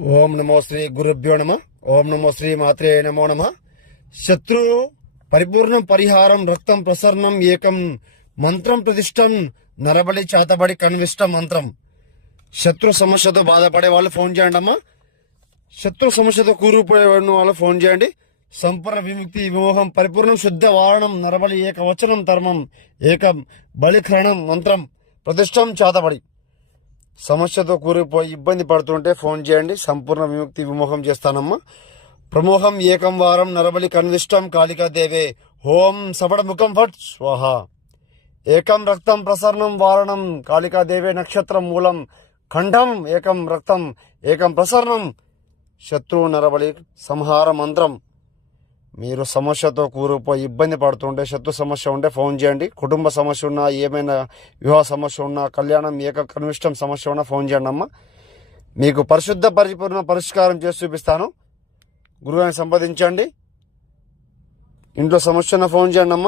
ఓం నమో శ్రీ గురుభ్యో నమ. ఓం నమో శ్రీ మాత్రే నమో నమ. శత్రు పరిపూర్ణం పరిహారం రక్తం ప్రసరణం ఏకం మంత్రం ప్రతిష్టం నరబలి చాతబడి కన్విష్ట మంత్రం. శత్రు సమస్యతో బాధపడే వాళ్ళు ఫోన్ చేయండి అమ్మా. శత్రు సమస్యతో కూరుకుపోయే వాళ్ళు ఫోన్ చేయండి. సంపూర్ణ విముక్తి విమోహం పరిపూర్ణం శుద్ధ వారణం నరబలి ఏకవచనం ధర్మం ఏకం బలిఖరణం మంత్రం ప్రతిష్టం చాతబడి. సమస్యతో కూరుకుపోయి ఇబ్బంది పడుతుంటే ఫోన్ చేయండి. సంపూర్ణ విముక్తి విమోహం చేస్తానమ్మా. ప్రమోహం ఏకం వారం నరబలి కన్విష్టం కాళికాదేవే హోం సబడ ముఖం ఫట్ స్వాహ. ఏకం రక్తం ప్రసరణం వారణం కాళికాదేవే నక్షత్రం మూలం ఖండం ఏకం రక్తం ఏకం ప్రసరణం శత్రు నరబలి సంహార మంత్రం. మీరు సమస్యతో కూరుకుపోయి ఇబ్బంది పడుతుంటే శత్రు సమస్య ఉంటే ఫోన్ చేయండి. కుటుంబ సమస్య ఉన్నా, ఏమైనా వివాహ సమస్య ఉన్నా, కళ్యాణం ఏక కనిష్టం సమస్య ఉన్నా ఫోన్ చేయండి అమ్మ. మీకు పరిశుద్ధ పరిపూర్ణ పరిష్కారం చేసి చూపిస్తాను. గురువుని సంప్రదించండి. ఇంట్లో సమస్య ఉన్న ఫోన్ చేయండి అమ్మ.